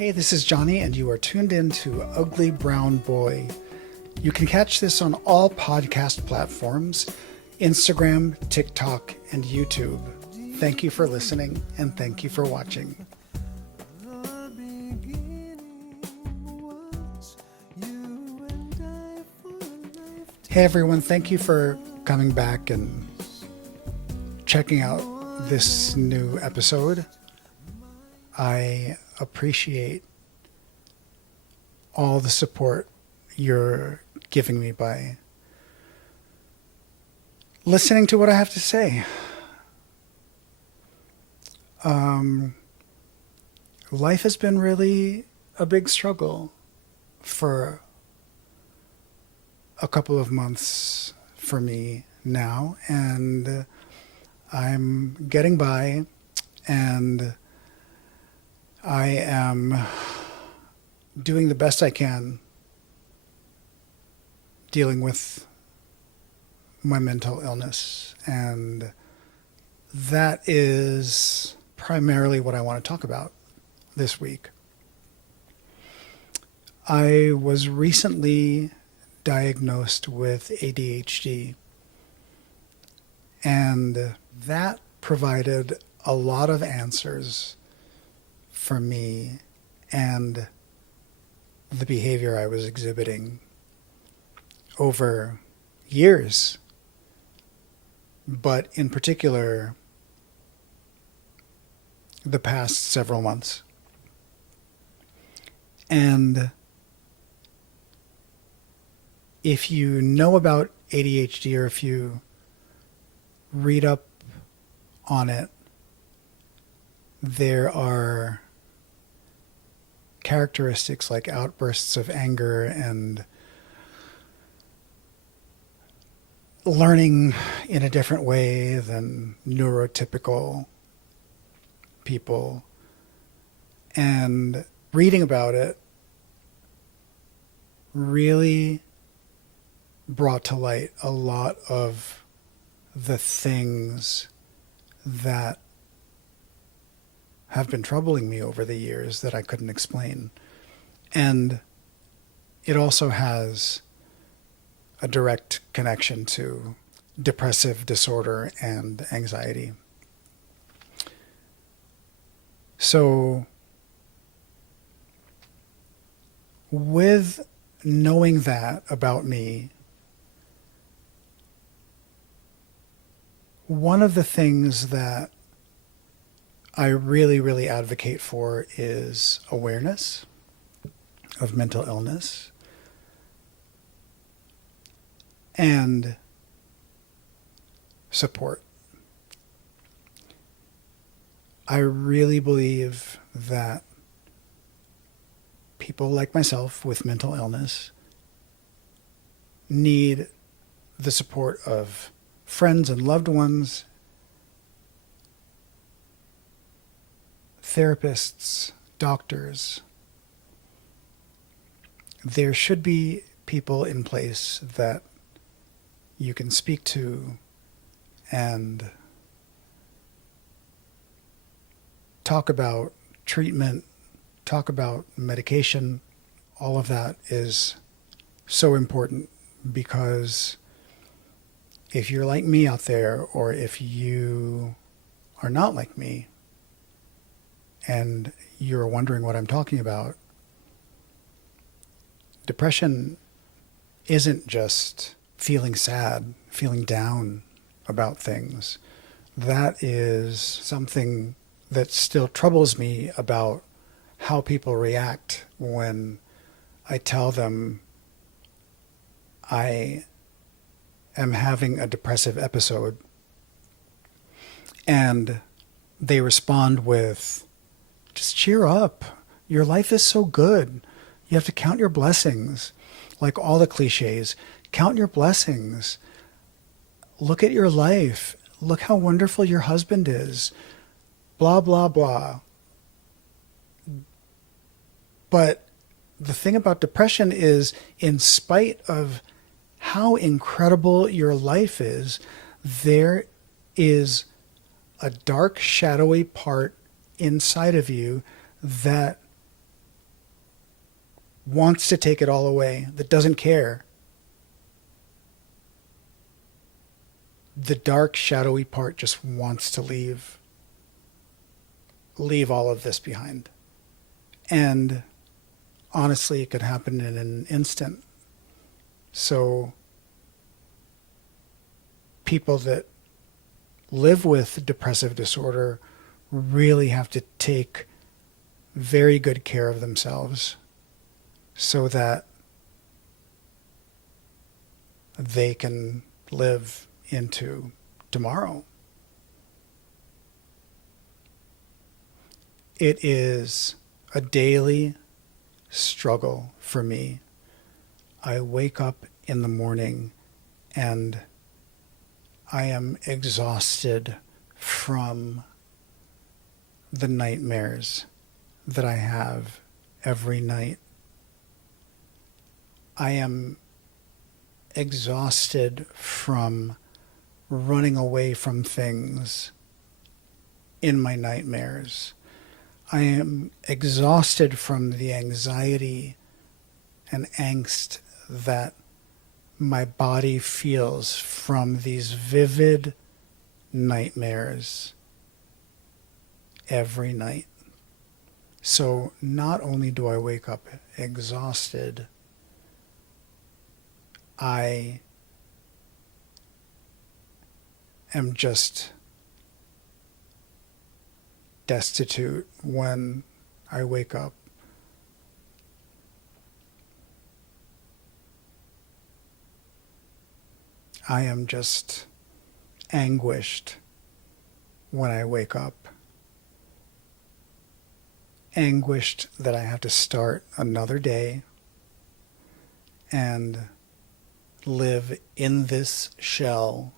Hey, this is Jonny, and you are tuned in to Ugly Brown Boy. You can catch this on all podcast platforms, Instagram, TikTok, and YouTube. Thank you for listening, and thank you for watching. Hey everyone, thank you for coming back and checking out this new episode. I appreciate all the support you're giving me by listening to what I have to say. Life has been really a big struggle for a couple of months for me now, and I'm getting by, and I am doing the best I can dealing with my mental illness, and that is primarily what I want to talk about this week. I was recently diagnosed with ADHD, and that provided a lot of answers for me and the behavior I was exhibiting over years, but in particular the past several months. And if you know about ADHD, or if you read up on it, there are characteristics like outbursts of anger and learning in a different way than neurotypical people. And reading about it really brought to light a lot of the things that have been troubling me over the years that I couldn't explain. And it also has a direct connection to depressive disorder and anxiety. So with knowing that about me, one of the things that I really, really advocate for is awareness of mental illness and support. I really believe that people like myself with mental illness need the support of friends and loved ones, therapists, doctors. There should be people in place that you can speak to and talk about treatment, talk about medication. All of that is so important, because if you're like me out there, or if you are not like me, and you're wondering what I'm talking about, depression isn't just feeling sad, feeling down about things. That is something that still troubles me about how people react when I tell them I am having a depressive episode, and they respond with, "Just cheer up. Your life is so good. You have to count your blessings." Like all the cliches. Count your blessings. Look at your life. Look how wonderful your husband is. Blah, blah, blah. But the thing about depression is, in spite of how incredible your life is, there is a dark, shadowy part inside of you that wants to take it all away, that doesn't care. The dark, shadowy part just wants to leave all of this behind. And honestly, it could happen in an instant. So people that live with depressive disorder really have to take very good care of themselves so that they can live into tomorrow. It is a daily struggle for me. I wake up in the morning and I am exhausted from the nightmares that I have every night. I am exhausted from running away from things in my nightmares. I am exhausted from the anxiety and angst that my body feels from these vivid nightmares every night. So not only do I wake up exhausted, I am just destitute when I wake up. I am just anguished when I wake up. Anguished that I have to start another day and live in this shell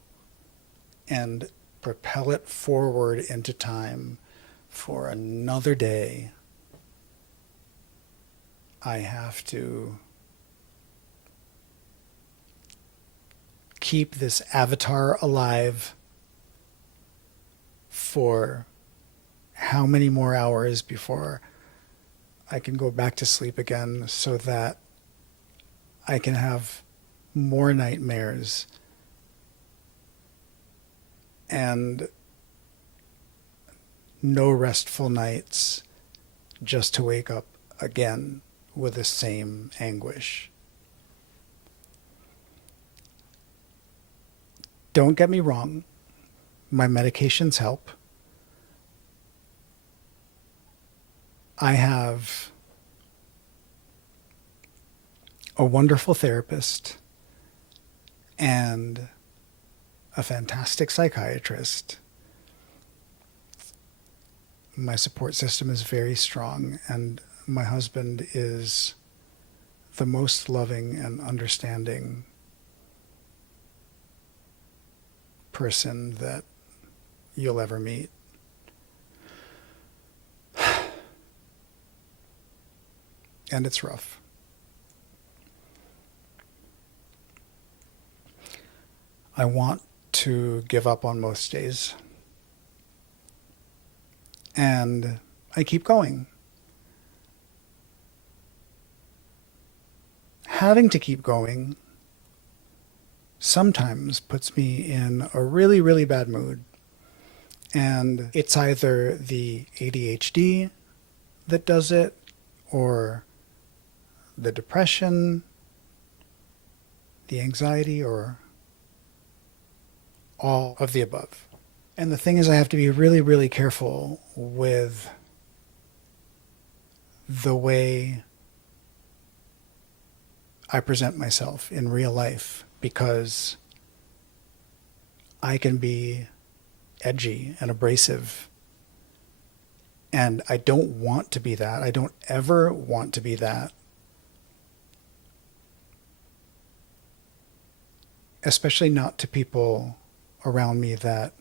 and propel it forward into time for another day. I have to keep this avatar alive for how many more hours before I can go back to sleep again so that I can have more nightmares and no restful nights just to wake up again with the same anguish. Don't get me wrong, my medications help. I have a wonderful therapist and a fantastic psychiatrist. My support system is very strong, and my husband is the most loving and understanding person that you'll ever meet. And it's rough. I want to give up on most days. And I keep going. Having to keep going sometimes puts me in a really, really bad mood. And it's either the ADHD that does it, or the depression, the anxiety, or all of the above. And the thing is, I have to be really, really careful with the way I present myself in real life, because I can be edgy and abrasive. And I don't want to be that. I don't ever want to be that. Especially not to people around me that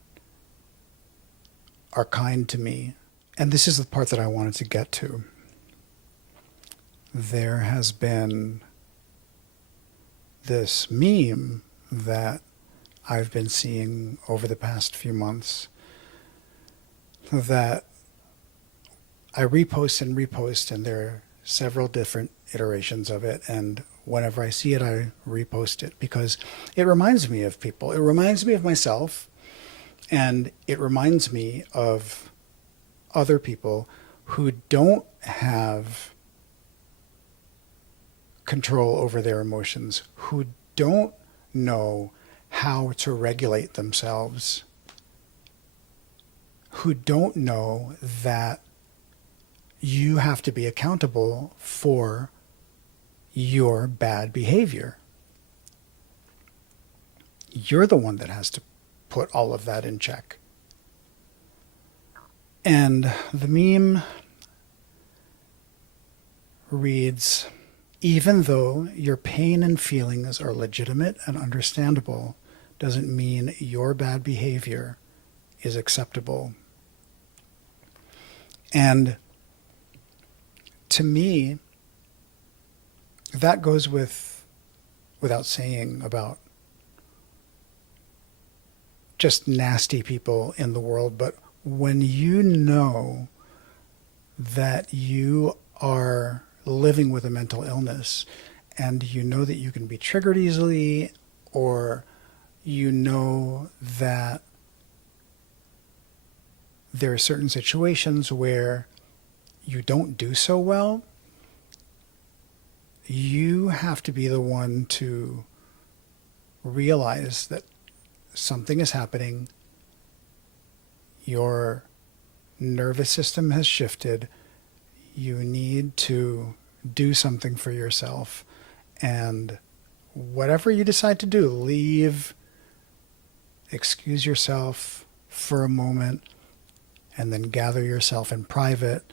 are kind to me. And this is the part that I wanted to get to. There has been this meme that I've been seeing over the past few months that I repost and repost, and there's several different iterations of it, and whenever I see it, I repost it because it reminds me of people. It reminds me of myself, and it reminds me of other people who don't have control over their emotions, who don't know how to regulate themselves, who don't know that you have to be accountable for your bad behavior. You're the one that has to put all of that in check. And the meme reads, even though your pain and feelings are legitimate and understandable, doesn't mean your bad behavior is acceptable. And to me, that goes without saying about just nasty people in the world. But when you know that you are living with a mental illness and you know that you can be triggered easily, or you know that there are certain situations where you don't do so well, you have to be the one to realize that something is happening. Your nervous system has shifted. You need to do something for yourself. And whatever you decide to do, leave, excuse yourself for a moment, and then gather yourself in private,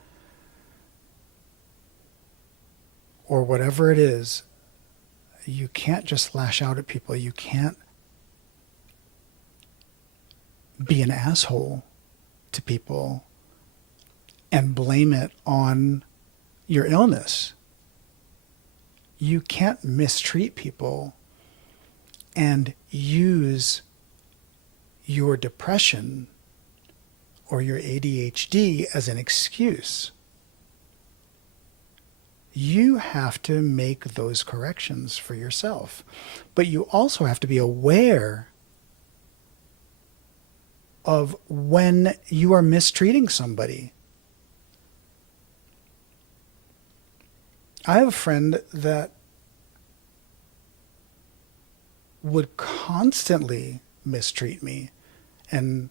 or whatever it is. You can't just lash out at people. You can't be an asshole to people and blame it on your illness. You can't mistreat people and use your depression or your ADHD as an excuse. You have to make those corrections for yourself. But you also have to be aware of when you are mistreating somebody. I have a friend that would constantly mistreat me and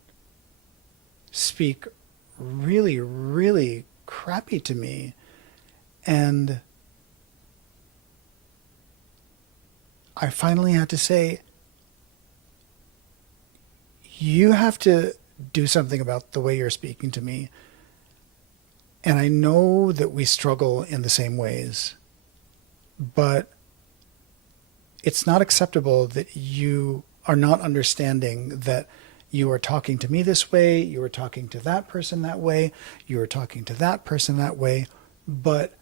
speak really, really crappy to me. And I finally had to say, you have to do something about the way you're speaking to me. And I know that we struggle in the same ways, but it's not acceptable that you are not understanding that you are talking to me this way, you are talking to that person that way, you are talking to that person that way, but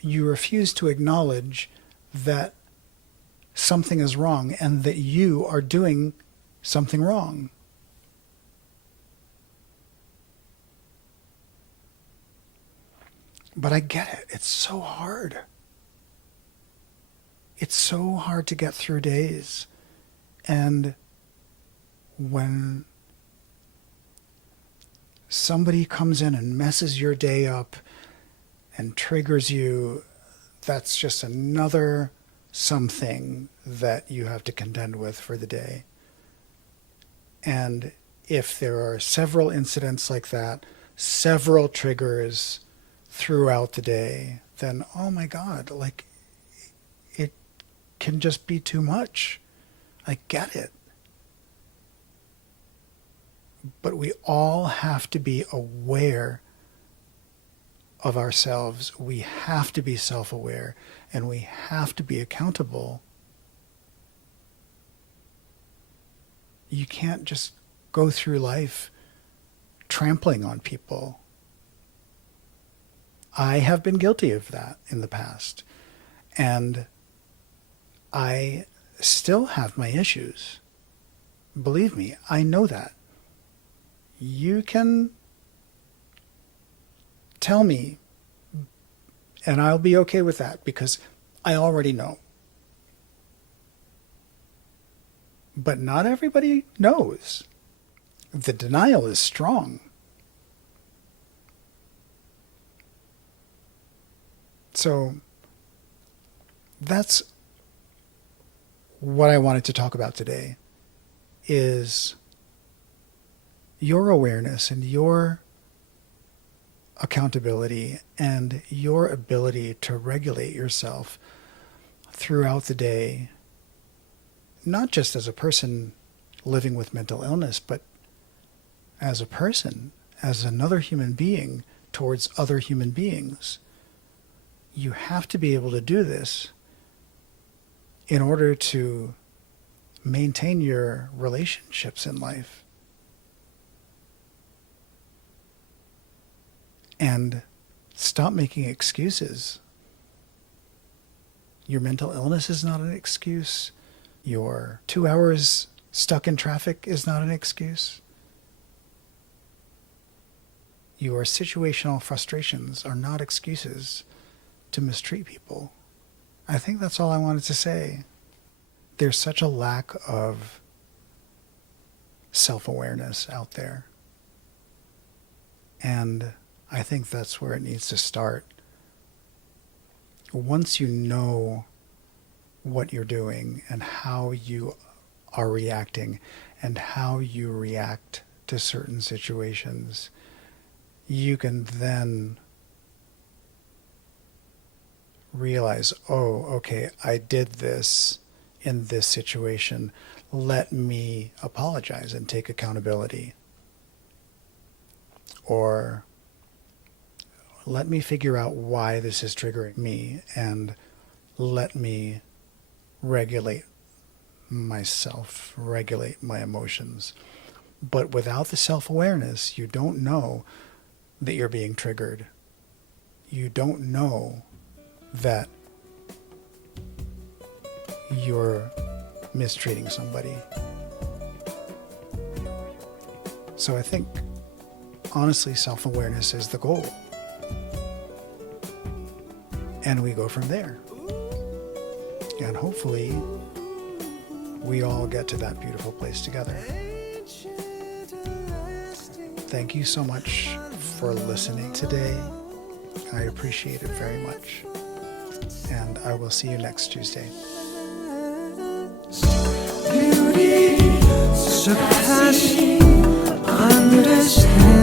you refuse to acknowledge that something is wrong and that you are doing something wrong. But I get it. It's so hard. It's so hard to get through days. And when somebody comes in and messes your day up and triggers you, that's just another something that you have to contend with for the day. And if there are several incidents like that, several triggers throughout the day, then oh my God, like it can just be too much. I get it. But we all have to be aware of ourselves. We have to be self-aware, and we have to be accountable. You can't just go through life trampling on people. I have been guilty of that in the past, and I still have my issues. Believe me, I know that. You can tell me And I'll be okay with that because I already know. But not everybody knows. The denial is strong. So that's what I wanted to talk about today, is your awareness and your accountability and your ability to regulate yourself throughout the day, not just as a person living with mental illness, but as a person, as another human being towards other human beings. You have to be able to do this in order to maintain your relationships in life. And stop making excuses. Your mental illness is not an excuse. Your 2 hours stuck in traffic is not an excuse. Your situational frustrations are not excuses to mistreat people. I think that's all I wanted to say. There's such a lack of self-awareness out there. And I think that's where it needs to start. Once you know what you're doing and how you are reacting and how you react to certain situations, you can then realize, oh, okay, I did this in this situation. Let me apologize and take accountability. Or let me figure out why this is triggering me and let me regulate myself, regulate my emotions. But without the self-awareness, you don't know that you're being triggered. You don't know that you're mistreating somebody. So I think, honestly, self-awareness is the goal. And we go from there. And hopefully, we all get to that beautiful place together. Thank you so much for listening today. I appreciate it very much. And I will see you next Tuesday. Beauty surpassing understanding.